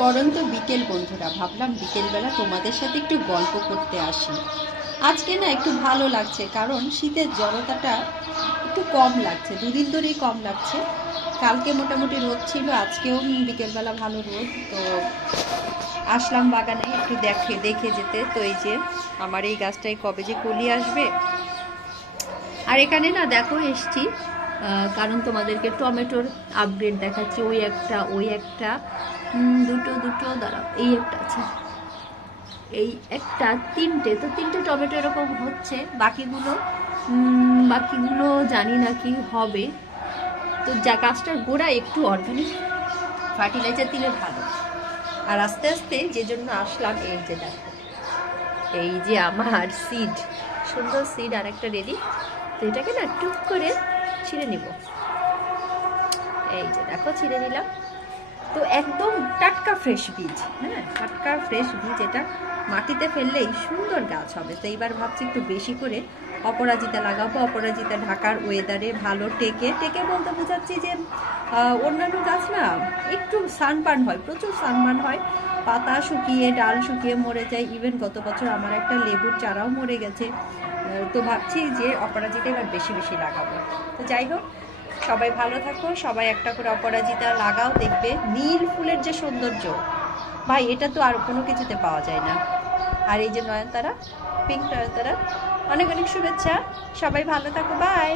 পরন্ত বিকেল বন্ধুরা, ভাবলাম বিকেলবেলা তোমাদের সাথে একটু গল্প করতে আসি। আজকে না একটু ভালো লাগছে, কারণ শীতের জড়তাটা একটু কম লাগছে, দুদিন ধরেই কম লাগছে। কালকে মোটামুটি রোদ ছিল, আজকেও বিকেলবেলা ভালো রোদ। তো আসলাম বাগানে একটু দেখে যেতে। তো এই যে আমার এই গাছটায় কবে যে কলি আসবে। আর এখানে না দেখো এসছি, কারণ তোমাদেরকে টমেটোর আপগ্রেড দেখাচ্ছি। ওই একটা দুটো দাঁড়াও, এই একটা আছে, এই একটা তিনটে, তো তিনটে টমেটো এরকম হচ্ছে। বাকিগুলো জানি না কি হবে। তো যা গাছটার গোড়া একটু অর্গানিক ফার্টিলাইজার দিলে ভালো। আর আস্তে আস্তে যে জন্য আসলাম, এই যে দেখো, এই যে আমার সিড, সুন্দর সিড আর একটা রেডি। তো এটাকে না টুক করে ছিঁড়ে নিব। এই যে দেখো, ছিঁড়ে নিলাম। তো একদম টাটকা ফ্রেশ বীজ, হ্যাঁ, টাটকা ফ্রেশ বীজ। এটা মাটিতে ফেললেই সুন্দর গাছ হবে। তো এইবার ভাবছি একটু বেশি করে অপরাজিতা লাগাবো। অপরাজিতা ঢাকার ওয়েদারে ভালো টেকে বলতে বোঝাচ্ছি যে অন্যান্য গাছ না একটু সানবার্ন হয়, প্রচুর সানবার্ন হয়, পাতা শুকিয়ে ডাল শুকিয়ে মরে যায়। ইভেন গত বছর আমার একটা লেবুর চারাও মরে গেছে। তো ভাবছি যে অপরাজিতা এবার বেশি বেশি লাগাবো। তো যাই হোক, সবাই ভালো থাকো, সবাই একটা করে অপরাজিতা লাগাও, দেখবে নীল ফুলের যে সৌন্দর্য, ভাই এটা তো আর কোনো কিছুতে পাওয়া যায় না। আর এই যে নয়নতারা, পিঙ্ক নয়নতারা, অনেক অনেক শুভেচ্ছা। সবাই ভালো থাকো, বাই।